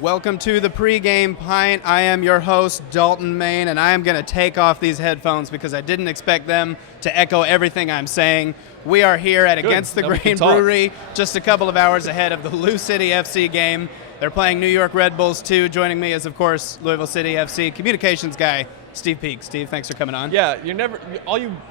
Welcome to the Pregame Pint. I am your host, Dalton Main, and I am going to take off these headphones because I didn't expect them to echo everything I'm saying. We are here at Against the Grain Brewery, just a couple of hours ahead of the Louisville City FC game. They're playing New York Red Bulls 2. Joining me is, of course, Louisville City FC communications guy, Steve Peake. Steve, thanks for coming on. Yeah, you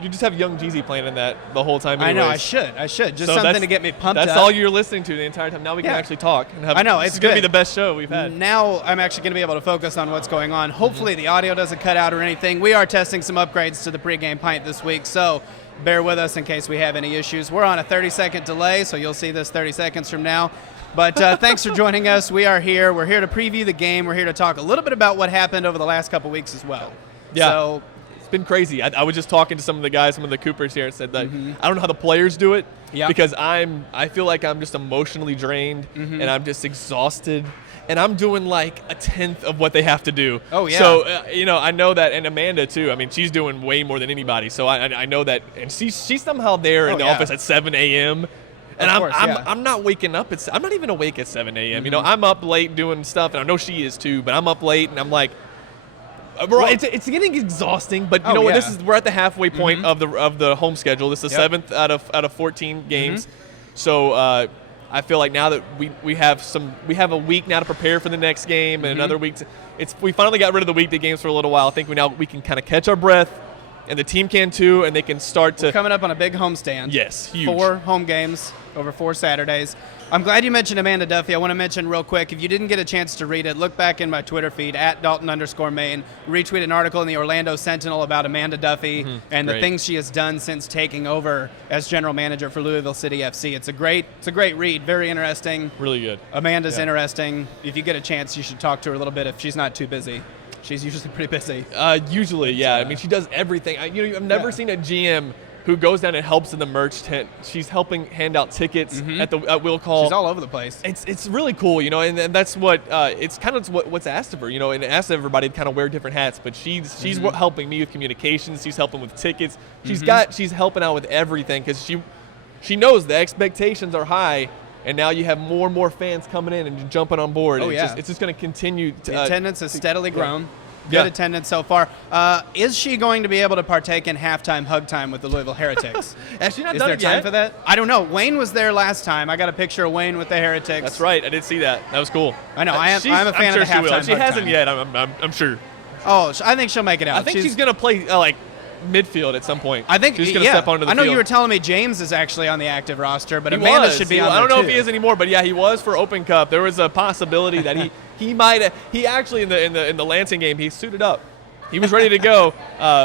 just have Young Jeezy playing in that the whole time anyways. I know, I should. Just so something to get me pumped up. That's all you're listening to the entire time. Now we can actually talk. And have, I know, it's going to be the best show we've had. Now I'm actually going to be able to focus on what's going on. Hopefully the audio doesn't cut out or anything. We are testing some upgrades to the Pregame Pint this week, so bear with us in case we have any issues. We're on a 30-second delay, so you'll see this 30 seconds from now. But thanks for joining us. We are here. We're here to preview the game. We're here to talk a little bit about what happened over the last couple weeks as well. Yeah. So, it's been crazy. I was just talking to some of the guys, some of the Coopers here, and said that I don't know how the players do it because I feel like I'm just emotionally drained and I'm just exhausted. And I'm doing like a tenth of what they have to do. Oh, yeah. So, I know that. And Amanda, too. I mean, she's doing way more than anybody. So I know that. And she's somehow there in the office at 7 a.m. And I'm not waking up. I'm not even awake at 7 a.m. I'm up late doing stuff. And I know she is, too. But I'm up late. And I'm like, it's getting exhausting. But you know what? We're at the halfway point of the home schedule. This is the 7th out of 14 games. So I feel like now that we have a week now to prepare for the next game and another week. We finally got rid of the weekday games for a little while. I think we can kind of catch our breath, and the team can too, and they can start to. We're coming up on a big homestand. Yes, huge. 4 home games over 4 Saturdays. I'm glad you mentioned Amanda Duffy. I want to mention real quick, if you didn't get a chance to read it, look back in my Twitter feed, at Dalton_Main. Retweet an article in the Orlando Sentinel about Amanda Duffy and the things she has done since taking over as general manager for Louisville City FC. It's a great read, very interesting. Really good. Amanda's interesting. If you get a chance, you should talk to her a little bit if she's not too busy. She's usually pretty busy. Usually, yeah. I mean, she does everything. I've never seen a GM who goes down and helps in the merch tent. She's helping hand out tickets at Will Call. She's all over the place. It's really cool, and that's what it's kind of what's asked of her, and asked everybody to kind of wear different hats. But she's helping me with communications. She's helping with tickets. She's helping out with everything because she knows the expectations are high. And now you have more and more fans coming in and jumping on board. Oh, it's just going to continue. The attendance has steadily grown. Good attendance so far. Is she going to be able to partake in halftime hug time with the Louisville Heretics? Has she not Is done there it time yet? for that? I don't know. Wayne was there last time. I got a picture of Wayne with the Heretics. That's right. I did see that. That was cool. I know. I'm a fan of the halftime hug She hasn't time. yet. I'm sure. Oh, I think she'll make it out. I think she's going to play midfield at some point. I think she's going to step onto the field. I know you were telling me James is actually on the active roster, but Amanda should be on there I don't know too. if he is anymore, but yeah, he was for Open Cup. There was a possibility that he might. He actually in the Lansing game he suited up. He was ready to go.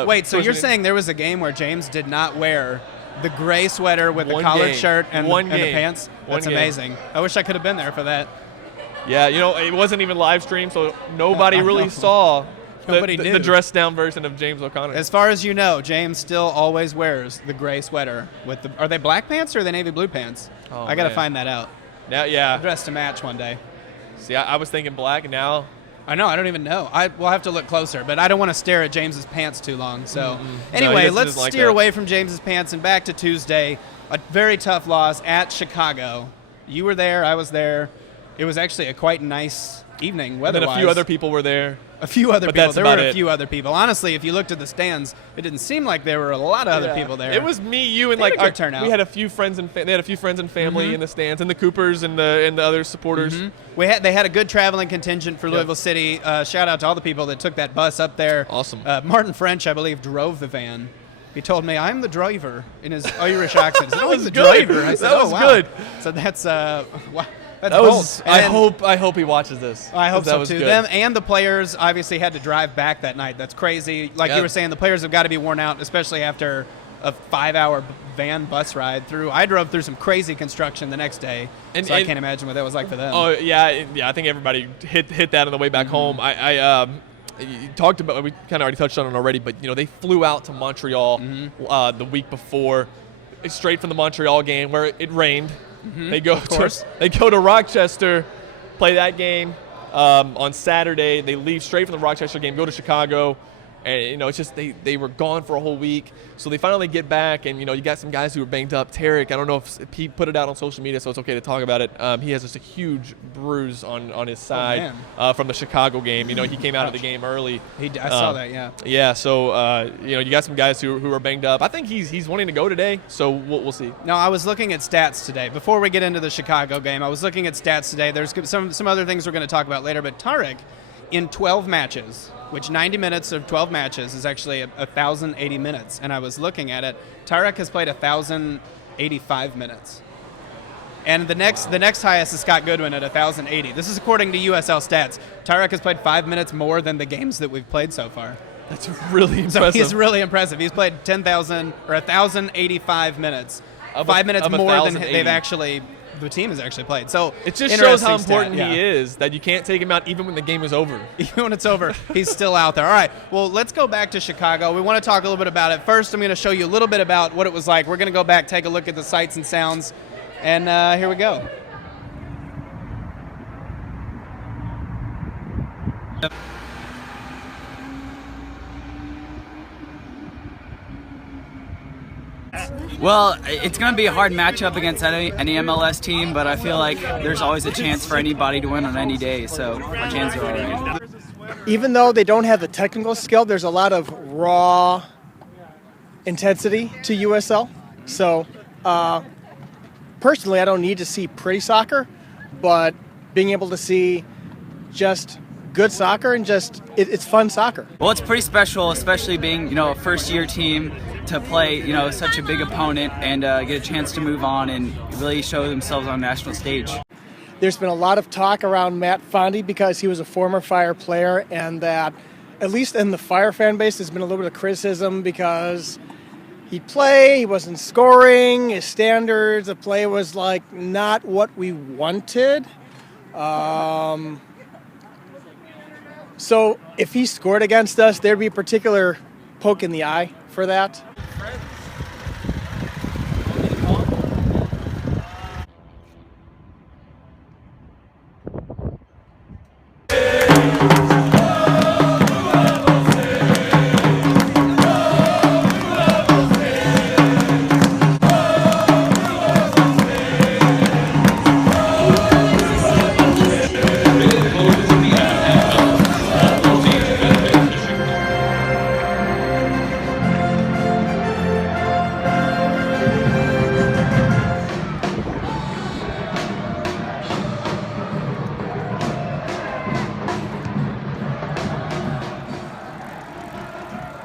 Wait, so you're saying there was a game where James did not wear the gray sweater with the collared shirt and the pants? That's amazing. I wish I could have been there for that. Yeah, it wasn't even live streamed, so nobody really saw the dressed-down version of James O'Connor. As far as you know, James still always wears the gray sweater with the. Are they black pants or are they navy blue pants? Oh, I got to find that out. Yeah. I'll dress to match one day. See, I was thinking black, and now. I know. I don't even know. We'll have to look closer, but I don't want to stare at James's pants too long. So, anyway, let's steer away from James's pants and back to Tuesday. A very tough loss at Chicago. You were there. I was there. It was actually a quite nice evening weather-wise. And a few other people were there. A few other people. There were a few other people. Honestly, if you looked at the stands, it didn't seem like there were a lot of other people there. It was me, you, and our turnout. We had a few friends and they had a few friends and family in the stands, and the Coopers and the other supporters. They had a good traveling contingent for Louisville City. Shout out to all the people that took that bus up there. Awesome. Martin French, I believe, drove the van. He told me, "I'm the driver," in his Irish accent. That was the driver. I said, that was wow. good. So that's wow. That was. I hope he watches this. I hope so too. Good. Them and the players obviously had to drive back that night. That's crazy. Like you were saying, the players have got to be worn out, especially after a 5-hour van bus ride through. I drove through some crazy construction the next day, so I can't imagine what that was like for them. Oh yeah. I think everybody hit that on the way back home. You talked about, we kind of already touched on it already, but they flew out to Montreal the week before, straight from the Montreal game where it rained. They go to Rochester, play that game on Saturday. They leave straight from the Rochester game, go to Chicago, And, it's just they were gone for a whole week. So they finally get back, and, you got some guys who were banged up. Tarek, I don't know if he put it out on social media, so it's okay to talk about it. He has just a huge bruise on his side from the Chicago game. He came out of the game early. I saw that, yeah. Yeah, so, you got some guys who are banged up. I think he's wanting to go today, so we'll see. No, I was looking at stats today. Before we get into the Chicago game, I was looking at stats today. There's some other things we're going to talk about later, but Tarek, in 12 matches, which 90 minutes of 12 matches is actually 1,080 minutes. And I was looking at it. Tarek has played 1,085 minutes. And the next highest is Scott Goodwin at 1,080. This is according to USL stats. Tarek has played 5 minutes more than the games that we've played so far. That's really impressive. So he's really impressive. He's played 1,085 minutes. 5 minutes more than the team has actually played. So it just shows how important he is, that you can't take him out even when the game is over. Even when it's over, he's still out there. All right, well, let's go back to Chicago. We want to talk a little bit about it. First, I'm going to show you a little bit about what it was like. We're going to go back, take a look at the sights and sounds, and here we go. Well, it's going to be a hard matchup against any MLS team, but I feel like there's always a chance for anybody to win on any day, so our chances are all right. Even though they don't have the technical skill, there's a lot of raw intensity to USL. So, personally, I don't need to see pretty soccer, but being able to see just good soccer and it's fun soccer. Well, it's pretty special, especially being, a first-year team, to play, such a big opponent and get a chance to move on and really show themselves on the national stage. There's been a lot of talk around Matt Fondy because he was a former Fire player, and that, at least in the Fire fan base, there's been a little bit of criticism because he'd play, he wasn't scoring, his standards of play was not what we wanted. So if he scored against us, there'd be a particular poke in the eye for that.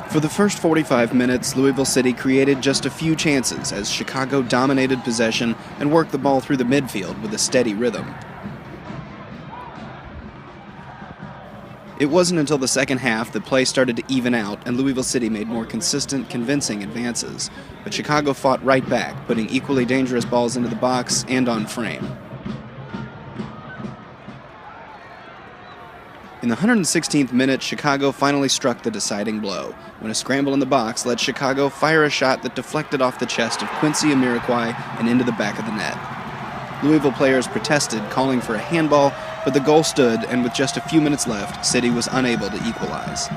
For the first 45 minutes, Louisville City created just a few chances as Chicago dominated possession and worked the ball through the midfield with a steady rhythm. It wasn't until the second half that play started to even out and Louisville City made more consistent, convincing advances. But Chicago fought right back, putting equally dangerous balls into the box and on frame. In the 116th minute, Chicago finally struck the deciding blow, when a scramble in the box let Chicago fire a shot that deflected off the chest of Quincy Amirikwa and into the back of the net. Louisville players protested, calling for a handball, but the goal stood, and with just a few minutes left, City was unable to equalize.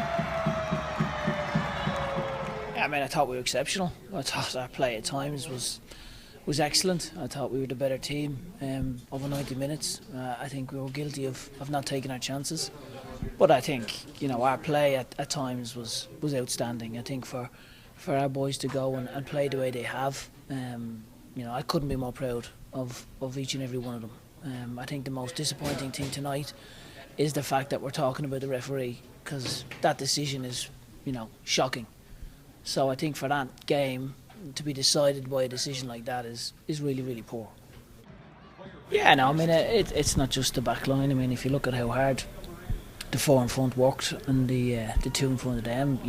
Yeah, I thought we were exceptional. I thought our play at times was excellent. I thought we were the better team over 90 minutes. I think we were guilty of not taking our chances. But I think, our play at times was outstanding. I think for our boys to go and play the way they have, I couldn't be more proud of each and every one of them. I think the most disappointing thing tonight is the fact that we're talking about the referee, because that decision is, shocking. So I think for that game to be decided by a decision like that is really, really poor. Yeah, no, it's not just the back line. If you look at how hard the four in front worked and the two in front of them,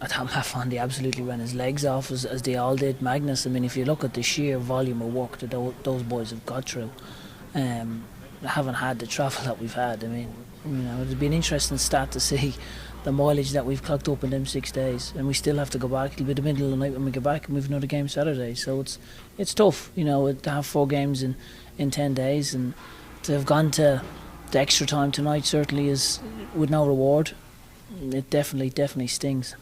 I thought Matt Fondy absolutely ran his legs off as they all did. Magnus, if you look at the sheer volume of work that those boys have got through, haven't had the travel that we've had. It'd be an interesting stat to see the mileage that we've clocked up in them 6 days, and we still have to go back. It'll be the middle of the night when we get back, and we've another game Saturday. So it's tough, to have 4 games in 10 days, and to have gone to the extra time tonight certainly is with no reward. it definitely stings.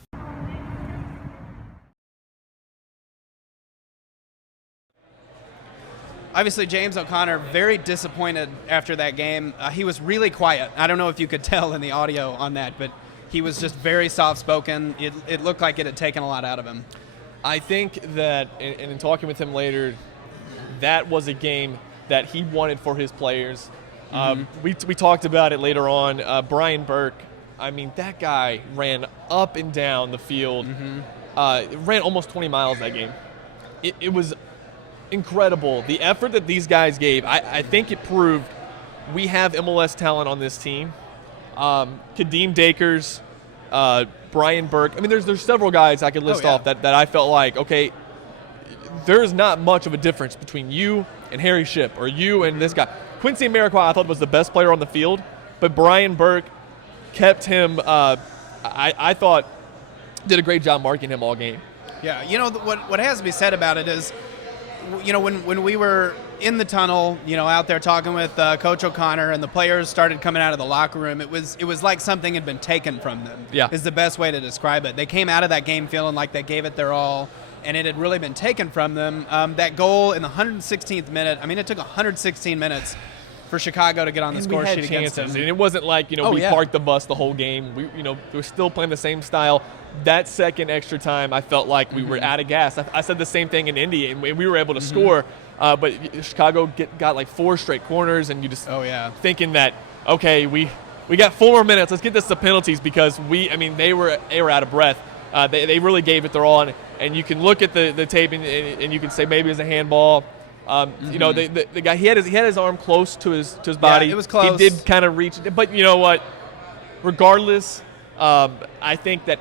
Obviously, James O'Connor, very disappointed after that game. He was really quiet. I don't know if you could tell in the audio on that, but he was just very soft-spoken. It looked like it had taken a lot out of him. I think that, and in talking with him later, that was a game that he wanted for his players. We talked about it later on. Brian Burke, I mean, that guy ran up and down the field, ran almost 20 miles that game. It was incredible. The effort that these guys gave, I think it proved we have MLS talent on this team. Kadeem Dakers, Brian Burke. I mean, there's several guys I could list off that I felt like, okay, there's not much of a difference between you and Harry Shipp or you and this guy. Quincy Amarikwa, I thought, was the best player on the field, but Brian Burke kept him, I thought, did a great job marking him all game. Yeah, you know, what has to be said about it is, you know, when we were in the tunnel, you know, out there talking with Coach O'Connor and the players started coming out of the locker room, it was like something had been taken from them. Yeah. Is the best way to describe it. They came out of that game feeling like they gave it their all, and it had really been taken from them. That goal in the 116th minute, I mean, it took 116 minutes for Chicago to get on the score sheet against them. And it wasn't like, you know, we parked the bus the whole game. We were still playing the same style. That second extra time, I felt like we were out of gas. I said the same thing in Indy, and we were able to score. But Chicago got like 4 straight corners, and you just thinking that, okay, we got 4 more minutes. Let's get this to penalties because they were out of breath. They really gave it their all, and you can look at the tape and you can say maybe it was a handball. You know, the guy, he had his arm close to his body. Yeah, it was close. He did kind of reach it, but you know what? Regardless, I think that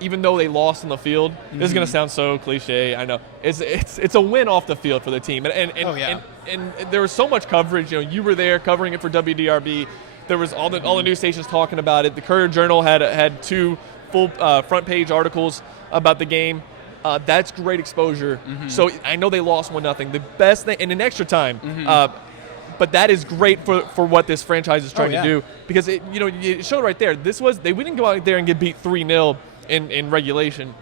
even though they lost on the field, this is going to sound so cliche. I know it's a win off the field for the team, and there was so much coverage. You know, you were there covering it for WDRB. There was all the news stations talking about it. The Courier-Journal had 2 full front page articles about the game. That's great exposure. So I know they lost 1-0. The best thing, and in extra time, but that is great for what this franchise is trying to do because it showed right there. We didn't go out there and get beat 3-0 in regulation.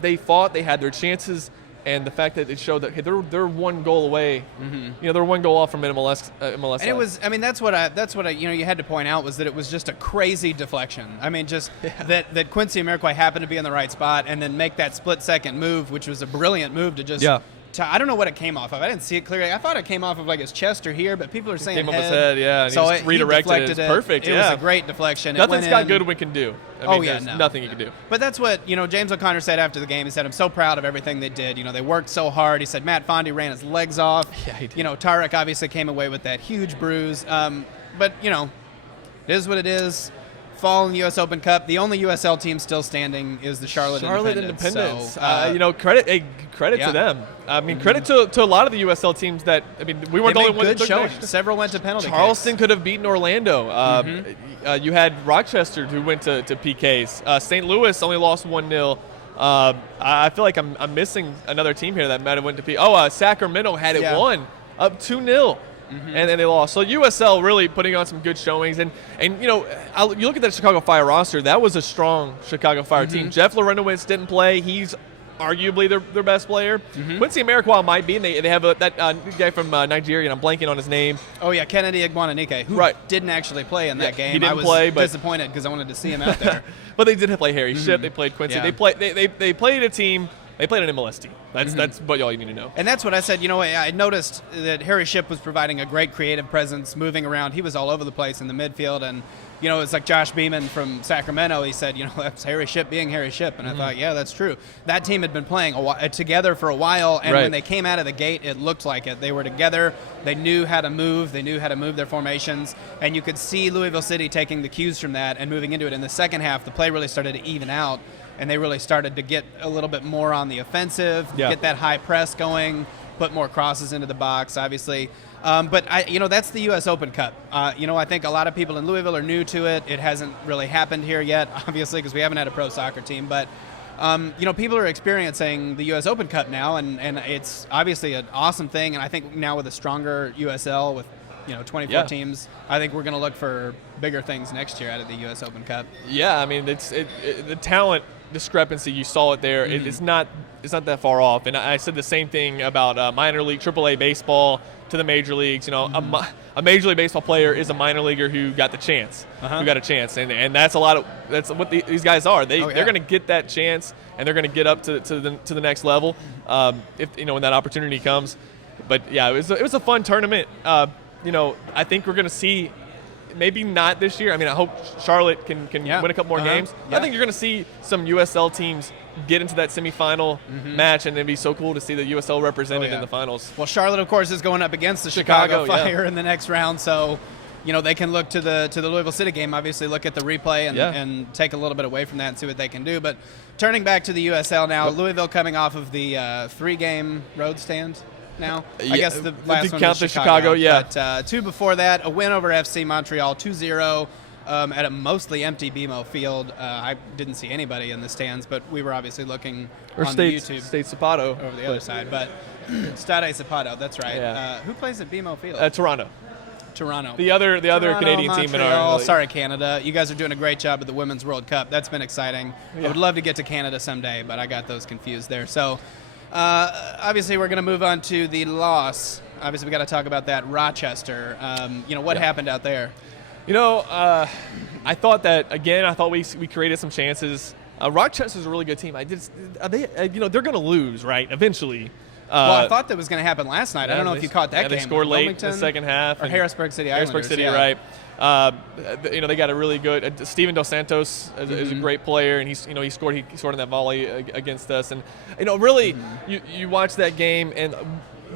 They fought. They had their chances, and the fact that it showed that they're 1 goal away. You know, they're 1 goal off from MLS. And it was. I mean, that's what I you had to point out was that it was just a crazy deflection. I mean, just that Quincy Amarikwa happened to be in the right spot and then make that split-second move, which was a brilliant move to just. Yeah. I don't know what it came off of. I didn't see it clearly. I thought it came off of like his chest or here, but people are saying it came off his head, and so he just redirected it. Perfect, It was a great deflection. Nothing Scott Goodwin can do. Nothing he can do. But that's what, James O'Connor said after the game. He said, I'm so proud of everything they did. You know, they worked so hard. He said Matt Fondy ran his legs off. Yeah, he did. You know, Tarek obviously came away with that huge bruise. But, it is what it is. Fall in the U.S. Open Cup. The only USL team still standing is the Charlotte Independents. So, credit to them. I mean, credit to a lot of the USL teams that, we weren't the only ones that took showing. Several went to penalty Charleston could have beaten Orlando. You had Rochester who went to PKs. St. Louis only lost 1-0. I feel like I'm missing another team here that might have went to PK. Sacramento had it won up 2-0. And then they lost. So USL really putting on some good showings. And you look at that Chicago Fire roster, that was a strong Chicago Fire team. Jeff Lorenowitz didn't play. He's arguably their best player. Quincy Amarikwa might be, and they have that guy from Nigeria, and I'm blanking on his name. Oh, yeah, Kennedy Igwananike, who didn't actually play in that game. He didn't I was play, but disappointed because I wanted to see him out there. But they did play Harry Shipp. They played Quincy. Yeah. They played a team. They played an MLS team. That's what y'all need to know. And that's what I said. I noticed that Harry Shipp was providing a great creative presence, moving around. He was all over the place in the midfield. And, it's like Josh Beeman from Sacramento. He said, that's Harry Shipp being Harry Shipp. And I thought, yeah, that's true. That team had been playing together for a while. And when they came out of the gate, it looked like it. They were together. They knew how to move. They knew how to move their formations. And you could see Louisville City taking the cues from that and moving into it. In the second half, the play really started to even out. And they really started to get a little bit more on the offensive, get that high press going, put more crosses into the box, obviously. But that's the U.S. Open Cup. I think a lot of people in Louisville are new to it. It hasn't really happened here yet, obviously, because we haven't had a pro soccer team. But people are experiencing the U.S. Open Cup now, and it's obviously an awesome thing. And I think now with a stronger USL with 24 teams. I think we're going to look for bigger things next year out of the U.S. Open Cup. Yeah, I mean, the talent discrepancy, you saw it there. It's not that far off. And I said the same thing about minor league, AAA baseball to the major leagues. A major league baseball player is a minor leaguer who got the chance, and that's that's what these guys are. They're going to get that chance, and they're going to get up to the next level if when that opportunity comes. But yeah, it was a fun tournament. I think we're going to see. Maybe not this year. I mean, I hope Charlotte can win a couple more games. I think you're going to see some USL teams get into that semifinal match, and it'd be so cool to see the USL represented in the finals. Well, Charlotte, of course, is going up against the Chicago Fire in the next round, so they can look to the Louisville City game. Obviously, look at the replay and take a little bit away from that and see what they can do. But turning back to the USL now, Louisville coming off of the 3-game road stand. Now, I guess the last one was Chicago. But 2 before that, a win over FC Montreal, 2-0 at a mostly empty BMO field. I didn't see anybody in the stands, but we were obviously looking on the YouTube. State Sapato. Over the other side. But Stade Sapato, that's right. Yeah. Who plays at BMO Field? Toronto. The other Canadian team in our league. Sorry, Canada. You guys are doing a great job at the Women's World Cup. That's been exciting. I would love to get to Canada someday, but I got those confused there. So, obviously, we're going to move on to the loss. Obviously, we got to talk about that. Rochester. What happened out there? I thought that again. I thought we created some chances. Rochester's a really good team. They're going to lose, right? Eventually. Well, I thought that was going to happen last night. I don't know if you caught that game. They scored late in the second half. Or Harrisburg City Islanders. Harrisburg City, right. They got a really good Steven Dos Santos is a great player, and he scored on that volley against us. And really, you watch that game, and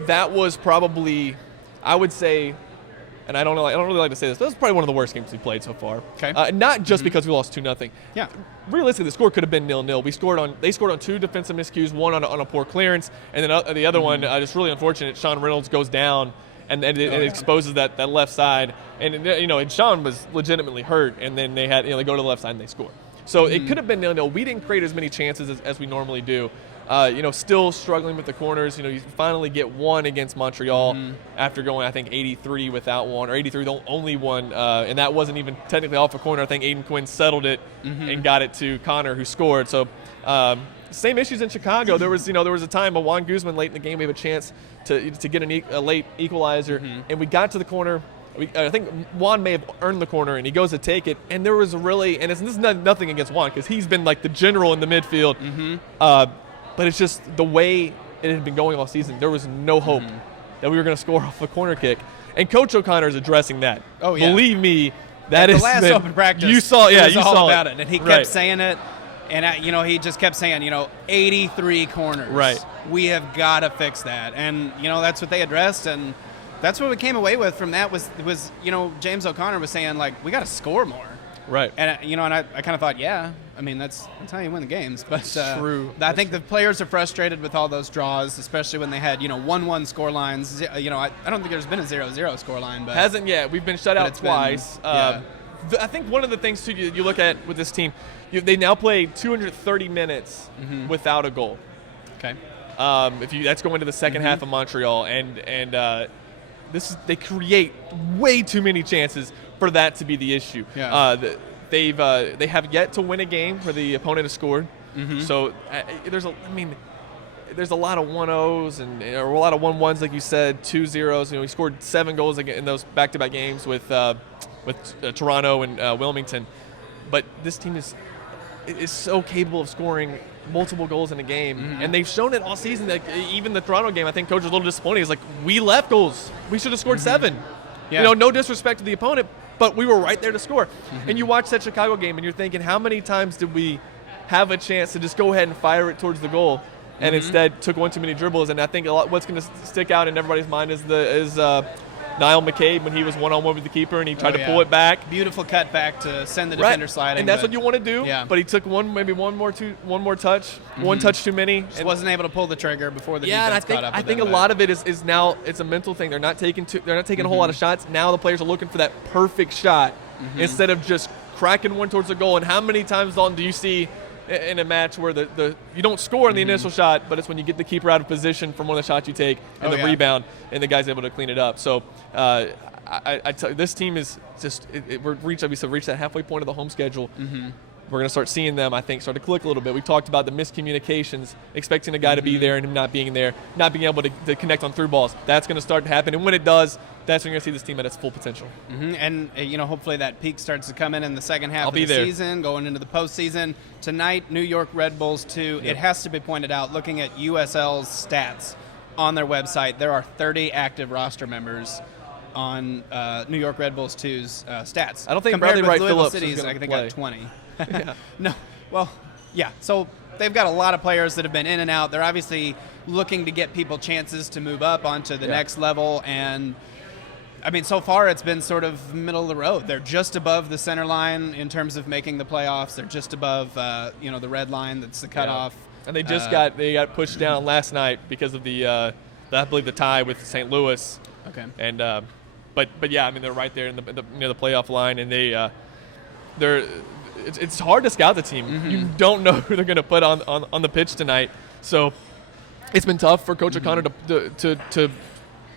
that was probably, I would say, and I don't really like to say this, but that was probably one of the worst games we played so far. Okay. Not just because we lost 2-0. Yeah. Realistically, the score could have been 0-0. They scored on 2 defensive miscues, one on a poor clearance, and then the other one, just really unfortunate. Sean Reynolds goes down, and it exposes that left side, and Sean was legitimately hurt, and then they had they go to the left side and they score. So it could have been 0-0. We didn't create as many chances as we normally do. Still struggling with the corners. You finally get one against Montreal after going, I think, 83 without one, or 83 the only one, and that wasn't even technically off a corner. I think Aiden Quinn settled it and got it to Connor, who scored. So same issues in Chicago. There was a time Juan Guzman late in the game, we have a chance to get a late equalizer, and we got to the corner. I think Juan may have earned the corner, and he goes to take it, and there was this is nothing against Juan because he's been like the general in the midfield. But it's just the way it had been going all season. There was no hope that we were going to score off a corner kick. And Coach O'Connor is addressing that. Oh, yeah. Believe me, that is the last open practice. You saw all about it. And he kept saying it. And, he just kept saying, 83 corners. Right. We have got to fix that. And, that's what they addressed. And that's what we came away with from that was James O'Connor was saying, like, we got to score more. Right. And, and I kind of thought, that's how you win the games. But true. I think the players are frustrated with all those draws, especially when they had, 1-1 score lines. I don't think there's been a 0-0 score line. But hasn't yet. We've been shut out twice. I think one of the things, too, you look at with this team, they now play 230 minutes without a goal. Okay. That's going to the second half of Montreal. And they create way too many chances for that to be the issue. Yeah. They have yet to win a game where the opponent has scored. So there's a lot of 1-0s or a lot of 1-1s, like you said, 2-0s. We scored 7 goals in those back-to-back games with Toronto and Wilmington. But this team is so capable of scoring multiple goals in a game, and they've shown it all season. That even the Toronto game, I think coach was a little disappointed. He's like, we left goals. We should have scored 7. Yeah. No disrespect to the opponent, but we were right there to score. And you watch that Chicago game, and you're thinking, how many times did we have a chance to just go ahead and fire it towards the goal, and instead took one too many dribbles? And I think what's going to stick out in everybody's mind is Niall McCabe when he was one-on-one with the keeper and he tried to pull it back. Beautiful cut back to send the defender sliding. And that's what you want to do. Yeah. But he took one more touch, one touch too many. Just wasn't able to pull the trigger before the defense caught up with I think him, a lot of it is now it's a mental thing. They're not taking a whole lot of shots. Now the players are looking for that perfect shot instead of just cracking one towards the goal. And how many times, Dalton, do you see in a match where you don't score in the initial shot, but it's when you get the keeper out of position from one of the shots you take and the rebound, and the guy's able to clean it up. So this team is just we've reached that halfway point of the home schedule. We're going to start seeing them, I think, start to click a little bit. We talked about the miscommunications, expecting a guy to be there and him not being there, not being able to connect on through balls. That's going to start to happen, and when it does, that's when you're going to see this team at its full potential. And hopefully that peak starts to come in the second half of the season, going into the postseason. Tonight, New York Red Bulls 2. Yep. It has to be pointed out, looking at USL's stats on their website, there are 30 active roster members on New York Red Bulls 2's stats. I don't think compared Bradley with Wright Louisville Phillips City's, is going I to think, play. got 20. No, well, yeah. So they've got a lot of players that have been in and out. They're obviously looking to get people chances to move up onto the next level. And, I mean, so far it's been sort of middle of the road. They're just above the center line in terms of making the playoffs. They're just above, the red line that's the cutoff. And they just got pushed down last night because of I believe the tie with St. Louis. Okay. And but yeah, I mean they're right there in the playoff line, and they're. It's hard to scout the team. You don't know who they're going to put on the pitch tonight. So it's been tough for Coach O'Connor to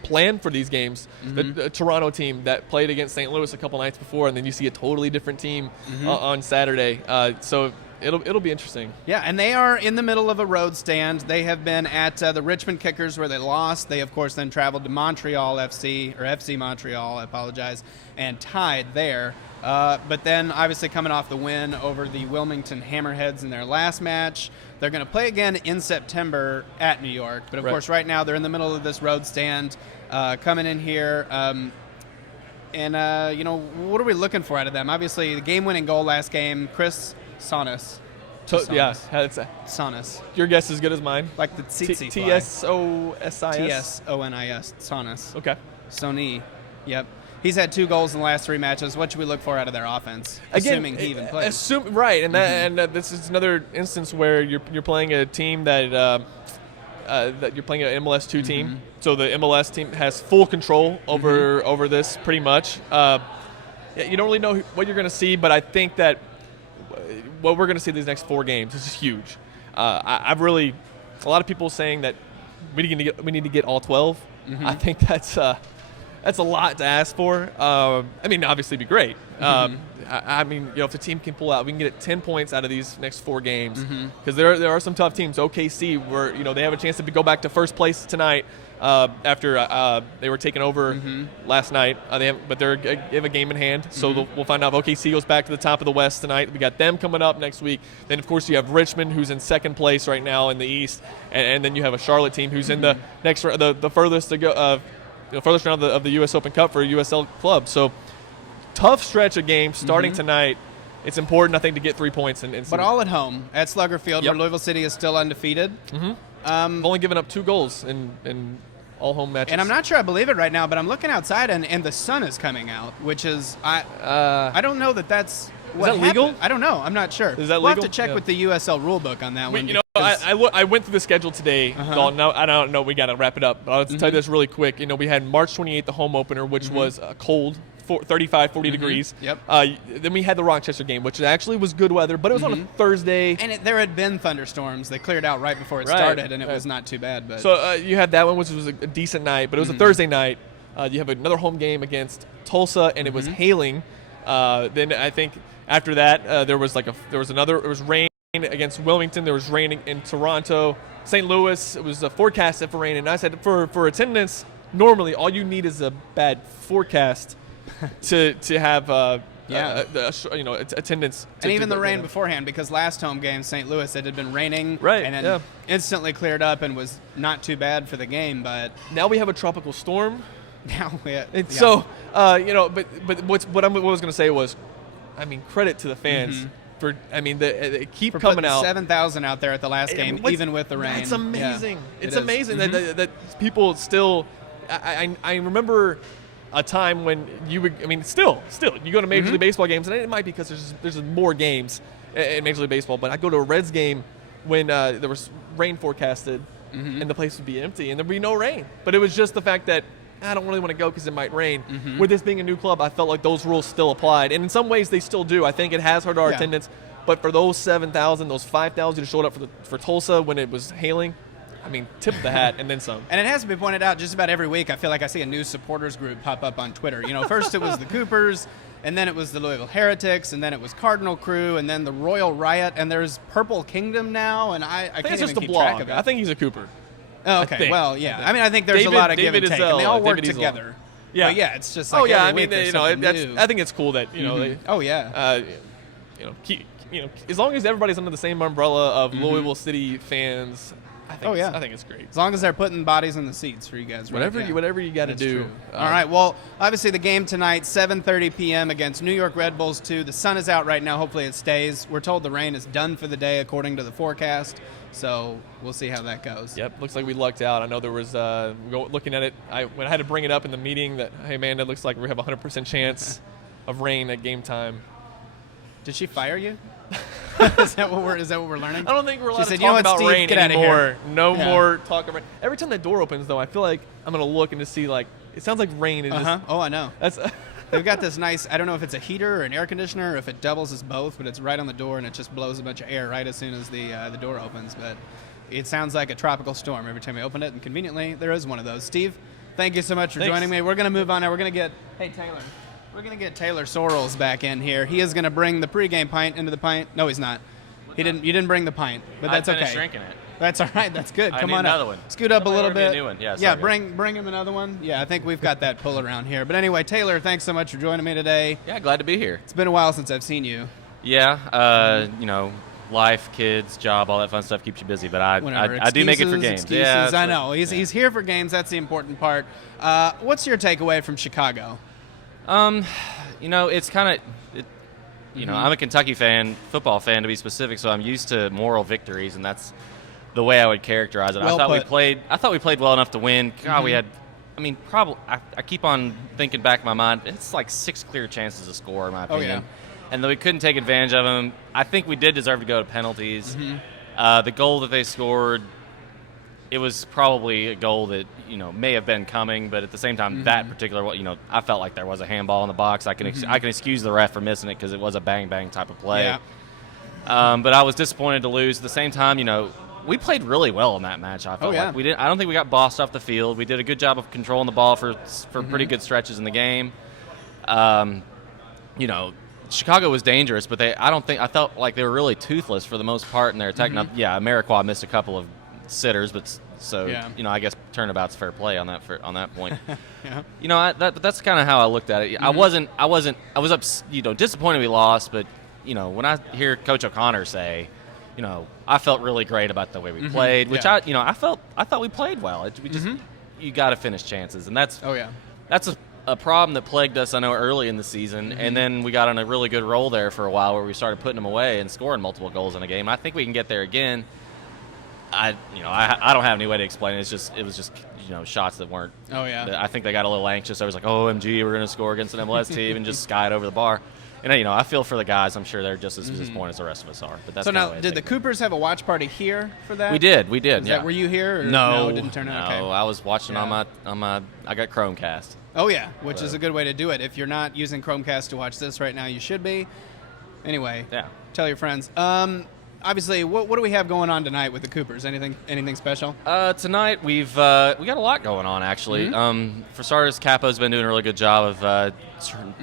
plan for these games. The Toronto team that played against St. Louis a couple nights before, and then you see a totally different team on Saturday. So it'll be interesting. Yeah, and they are in the middle of a road stand. They have been at the Richmond Kickers where they lost. They, of course, then traveled to Montreal FC Montreal, I apologize, and tied there. But then, obviously, coming off the win over the Wilmington Hammerheads in their last match, they're going to play again in September at New York. But, of course, right now they're in the middle of this road stand, coming in here. What are we looking for out of them? Obviously, the game-winning goal last game, Chris Sonis. Yeah, Sonis. Your guess is as good as mine. Like the tsetse fly. T-S-O-S-I-S? T-S-O-N-I-S. Sonis. Okay. Sony. Yep. He's had 2 goals in the last 3 matches. What should we look for out of their offense? Assuming he even plays. Right, and this is another instance where you're playing a team that you're playing an MLS 2 team. So the MLS team has full control over this pretty much. You don't really know what you're going to see, but I think that what we're going to see these next 4 games is huge. I've really a lot of people saying that we need to get all 12. I think that's a lot to ask for. I mean, obviously, it'd be great. I mean, if the team can pull out, we can get 10 points out of these next 4 games. Because there are some tough teams. OKC, where they have a chance to go back to first place tonight after they were taken over last night. They have a game in hand, so we'll find out if OKC goes back to the top of the West tonight. We got them coming up next week. Then, of course, you have Richmond, who's in second place right now in the East, and then you have a Charlotte team who's in the next the furthest to go. Furthest round of the U.S. Open Cup for a USL club. So, tough stretch of games starting tonight. It's important, I think, to get 3 points. But all at home at Slugger Field, where Louisville City is still undefeated. Only given up 2 goals in all home matches. And I'm not sure I believe it right now, but I'm looking outside, and the sun is coming out, which is I don't know that's what that legal? I don't know. I'm not sure. Is that legal? We'll have to check with the USL rulebook on that one. I went through the schedule today. Dalton, I don't know. We got to wrap it up. But I'll tell you this really quick. We had March 28th, the home opener, which was cold, 35, 40 degrees. Yep. Then we had the Rochester game, which actually was good weather, but it was on a Thursday. And there had been thunderstorms. They cleared out right before it started, and it was not too bad. But so you had that one, which was a decent night, but it was a Thursday night. You have another home game against Tulsa, and it was hailing. Then I think after that, there was rain against Wilmington. There was rain in Toronto. St. Louis, it was forecasted for rain. And I said, for attendance, normally all you need is a bad forecast to have attendance. And even the rain beforehand, because last home game, St. Louis, it had been raining. Right, and then instantly cleared up and was not too bad for the game. But now we have a tropical storm. So, but what I was going to say was, I mean, credit to the fans they keep for coming out. 7,000 out there at the last game, even with the rain. That's amazing. Yeah, it's amazing that people still. I remember a time when you would. I mean, still, you go to Major League Baseball games, and it might be because there's more games in Major League Baseball. But I go to a Reds game when there was rain forecasted, and the place would be empty, and there'd be no rain. But it was just the fact that I don't really want to go because it might rain. With this being a new club, I felt like those rules still applied. And in some ways, they still do. I think it has hurt our attendance. But for those 7,000, those 5,000 who showed up for Tulsa when it was hailing, I mean, tip of the hat and then some. And it has to be pointed out just about every week. I feel like I see a new supporters group pop up on Twitter. First it was the Coopers, and then it was the Louisville Heretics, and then it was Cardinal Crew, and then the Royal Riot, and there's Purple Kingdom now, and I can't it's even just a keep blog. track of it. I think he's a Cooper. Oh, okay. Well, yeah. I mean, I think there's a lot of give and take, and they all work together. Yeah. But yeah, it's just like every week there's something new. I think it's cool that as long as everybody's under the same umbrella of Louisville City fans, I think it's great. As long as they're putting bodies in the seats for you guys, right? Whatever you got to do. All right. Well, obviously the game tonight, 7:30 p.m. against New York Red Bulls 2. The sun is out right now. Hopefully it stays. We're told the rain is done for the day according to the forecast. So we'll see how that goes. Yep. Looks like we lucked out. I know there was looking at it. When I had to bring it up in the meeting that, hey man, it looks like we have a 100% chance of rain at game time. Did she fire you? Is that what we're learning? I don't think we're allowed to said, talk about Steve, rain get anymore. No more talk about rain. Every time the door opens, though, I feel like I'm going to look and just see, like, it sounds like rain is just... Oh, I know. That's... They've got this nice, I don't know if it's a heater or an air conditioner or if it doubles as both, but it's right on the door and it just blows a bunch of air right as soon as the door opens. But it sounds like a tropical storm every time we open it, and conveniently, there is one of those. Steve, thank you so much for joining me. We're going to move on now. We're going to get... Hey, Taylor. We're going to get Taylor Sorrells back in here. He is going to bring the pregame pint into the pint. No, he's not. You didn't bring the pint, but that's okay. I finished drinking it. That's all right. That's good. Come on another up. One. Scoot up a little bit. A new one. Yeah, bring him another one. Yeah, I think we've got that pull around here. But anyway, Taylor, thanks so much for joining me today. Yeah, glad to be here. It's been a while since I've seen you. Yeah, life, kids, job, all that fun stuff keeps you busy. But I do make it for games. Yeah, I know. He's here for games. That's the important part. What's your takeaway from Chicago? It's kind of, I'm a Kentucky fan, football fan to be specific, so I'm used to moral victories, and that's the way I would characterize it. I thought we played well enough to win. God, we had, probably. I keep on thinking back in my mind, it's like 6 clear chances to score, in my opinion. And though we couldn't take advantage of them, I think we did deserve to go to penalties. The goal that they scored, it was probably a goal that may have been coming, but at the same time, that particular I felt like there was a handball in the box. I can excuse the ref for missing it because it was a bang bang type of play. Yeah. But I was disappointed to lose. At the same time, we played really well in that match. I felt like we didn't. I don't think we got bossed off the field. We did a good job of controlling the ball for pretty good stretches in the game. Chicago was dangerous, but I felt like they were really toothless for the most part in their attack. Now, Ameriquois missed a couple of sitters, but I guess turnabout's fair play on that point. That's kind of how I looked at it. I was disappointed we lost, but when I hear Coach O'Connor say, I felt really great about the way we played, which I thought we played well. We just you got to finish chances, and that's a problem that plagued us, I know, early in the season, and then we got on a really good roll there for a while where we started putting them away and scoring multiple goals in a game. I think we can get there again. I don't have any way to explain it. It was just shots that weren't. Oh yeah. I think they got a little anxious. I was like, OMG, we're going to score against an MLS team and just sky it over the bar. And I feel for the guys. I'm sure they're just as disappointed as the rest of us are. But that's so now, did the Coopers have a watch party here for that? We did. Were you here? Or no, it didn't turn out. Okay. No, I was watching on my. I got Chromecast. Oh yeah, which is a good way to do it. If you're not using Chromecast to watch this right now, you should be. Anyway, tell your friends. Obviously, what do we have going on tonight with the Coopers? Anything special? Tonight we got a lot going on actually. For starters, Capo's been doing a really good job of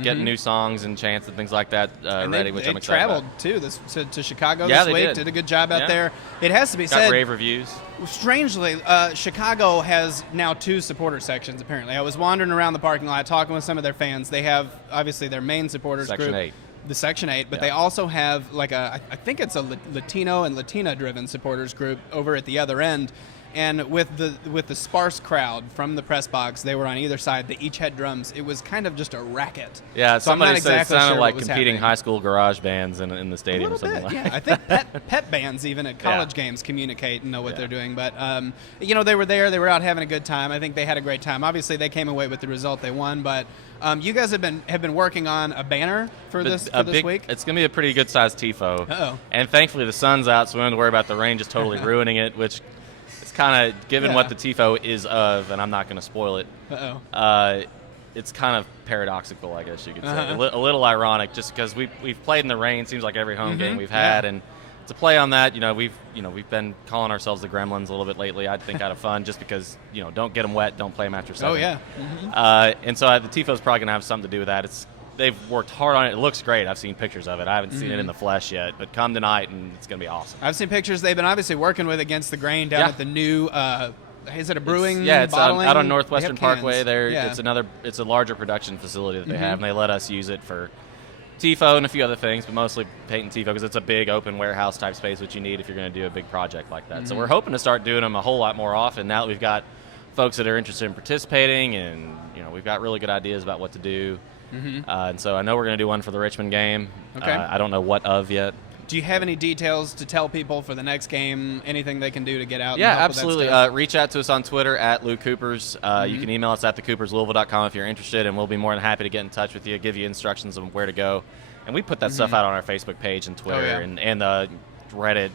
getting new songs and chants and things like that ready, which I'm excited about. They traveled to Chicago this week. Did a good job out there. It has to be said. Got rave reviews. Strangely, Chicago has now 2 supporter sections. Apparently, I was wandering around the parking lot talking with some of their fans. They have obviously their main supporters Section group. 8. The Section 8, but they also have I think it's a Latino and Latina-driven supporters group over at the other end. And with the sparse crowd from the press box, they were on either side. They each had drums. It was kind of just a racket. Yeah, so somebody said it sounded like happening. competing high school garage bands in the stadium. A little something bit, like I think pep bands even at college games communicate and know what they're doing. But they were there. They were out having a good time. I think they had a great time. Obviously, they came away with the result they won. But you guys have been working on a banner for this week. It's going to be a pretty good sized tifo. Uh-oh. And thankfully the sun's out, so we don't have to worry about the rain just totally ruining it, which is kind of, given what the tifo is of, and I'm not going to spoil it. It's kind of paradoxical, I guess you could say. A little ironic, just because we've played in the rain, seems like every home game we've had, and it's a play on that. We've been calling ourselves the Gremlins a little bit lately. I think out of fun, just because don't get them wet, don't play them after 7. Oh yeah. And so the TIFO's probably gonna have something to do with that. They've worked hard on it. It looks great. I've seen pictures of it. I haven't seen it in the flesh yet, but come tonight and it's gonna be awesome. I've seen pictures. They've been obviously working with Against the Grain down at the new. Is it a brewing? It's bottling? out on Northwestern Parkway. There, Yeah. it's a larger production facility that they have, and they let us use it for TIFO and a few other things, but mostly paint and TIFO because it's a big open warehouse type space, which you need if you're going to do a big project like that. So we're hoping to start doing them a whole lot more often now that we've got folks that are interested in participating, and we've got really good ideas about what to do. And so I know we're going to do one for the Richmond game. Okay. I don't know what of yet. Do you have any details to tell people for the next game? Anything they can do to get out? Yeah, and help absolutely. With that stuff? Reach out to us on Twitter at Lou Coopers. You can email us at thecooperslouisville.com if you're interested, and we'll be more than happy to get in touch with you, give you instructions on where to go. And we put that stuff out on our Facebook page and Twitter and Reddit,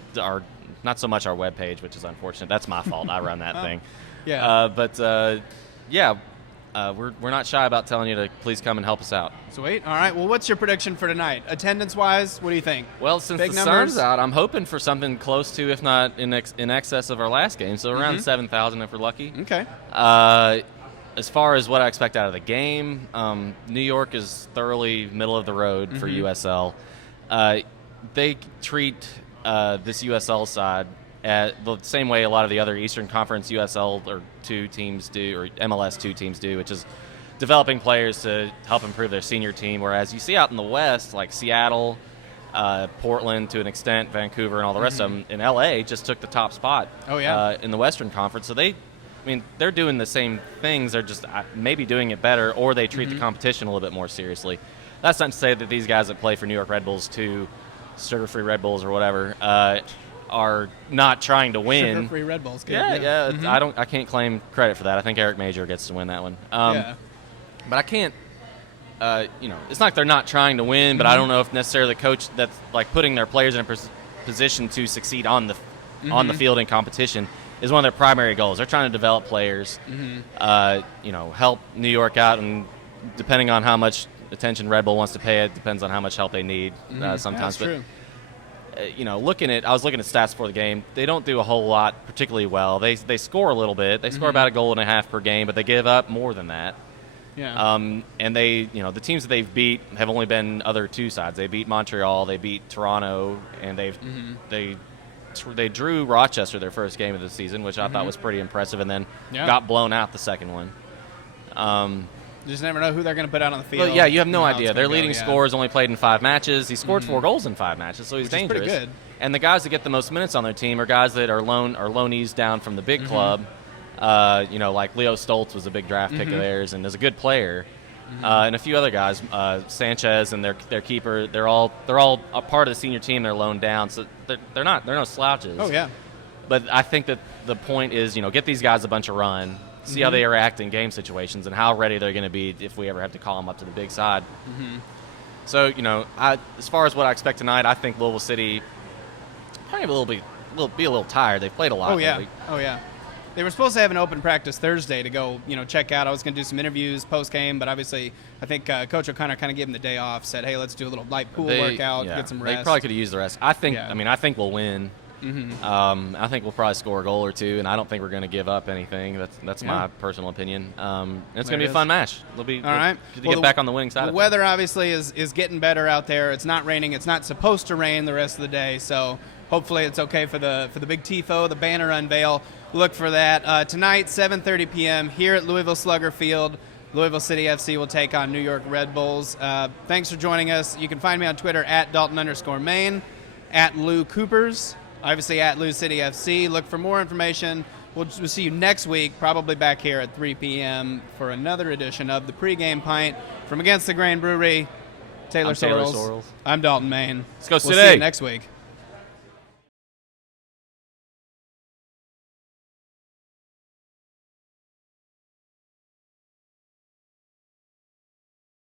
not so much our webpage, which is unfortunate. That's my fault. I run that thing. Yeah. We're not shy about telling you to please come and help us out. Sweet. All right. Well, what's your prediction for tonight? Attendance-wise, what do you think? Well, since Big the numbers? sun's out, I'm hoping for something close to, if not in excess of our last game, so around 7,000 if we're lucky. Okay. As far as what I expect out of the game, New York is thoroughly middle of the road for USL. They treat this USL side the same way a lot of the other Eastern Conference USL or 2 teams do, or MLS 2 teams do, which is developing players to help improve their senior team. Whereas you see out in the West, like Seattle, Portland to an extent, Vancouver, and all the rest of them, in LA just took the top spot in the Western Conference. So they're doing the same things. They're just maybe doing it better, or they treat the competition a little bit more seriously. That's not to say that these guys that play for New York Red Bulls, 2 sugar-free Red Bulls or whatever, are not trying to win. Sugar-free Red Bulls. Good. Yeah. I can't claim credit for that. I think Eric Major gets to win that one. But I can't. It's not like they're not trying to win, but I don't know if necessarily the coach that's like putting their players in a position to succeed on the field in competition is one of their primary goals. They're trying to develop players, help New York out, and depending on how much attention Red Bull wants to pay, it depends on how much help they need sometimes. That's true. I was looking at stats for the game. They don't do a whole lot particularly well. They score a little bit. They score about a goal and a half per game, but they give up more than that. Yeah. And the teams that they've beat have only been other 2 sides. They beat Montreal, they beat Toronto, and they drew Rochester their first game of the season, which I thought was pretty impressive, and then got blown out the second one. You just never know who they're going to put out on the field. Well, yeah, you have no idea. Their leading scorer has only played in 5 matches. He scored 4 goals in 5 matches, so he's dangerous. Pretty good. And the guys that get the most minutes on their team are guys that are loanees down from the big club. Like Leo Stoltz was a big draft pick of theirs and is a good player. And a few other guys, Sanchez and their keeper, they're all a part of the senior team. They're loaned down, so they're no slouches. Oh yeah. But I think that the point is, get these guys a bunch of run, see how they react in game situations, and how ready they're going to be if we ever have to call them up to the big side. So, as far as what I expect tonight, I think Louisville City probably be a little tired. They've played a lot. Oh yeah. lately. Oh yeah. They were supposed to have an open practice Thursday to go, check out. I was going to do some interviews post-game, but obviously I think Coach O'Connor kind of gave them the day off, said, hey, let's do a little light pool workout, get some rest. They probably could have used the rest. I think we'll win. I think we'll probably score a goal or 2, and I don't think we're going to give up anything. That's my personal opinion. It's going to be a fun match. It'll be all right. Good to get back on the winning side. The weather obviously is getting better out there. It's not raining. It's not supposed to rain the rest of the day, so hopefully it's okay for the big TIFO, the banner unveil. Look for that tonight, 7:30 p.m. here at Louisville Slugger Field. Louisville City FC will take on New York Red Bulls. Thanks for joining us. You can find me on Twitter at Dalton_Main, at Lou Coopers, obviously at Lou City FC. Look for more information. We'll see you next week, probably back here at 3 p.m. for another edition of the Pregame Pint from Against the Grain Brewery. Taylor Sorrells. Sorrells. I'm Dalton Main. Let's go City. We'll see you next week.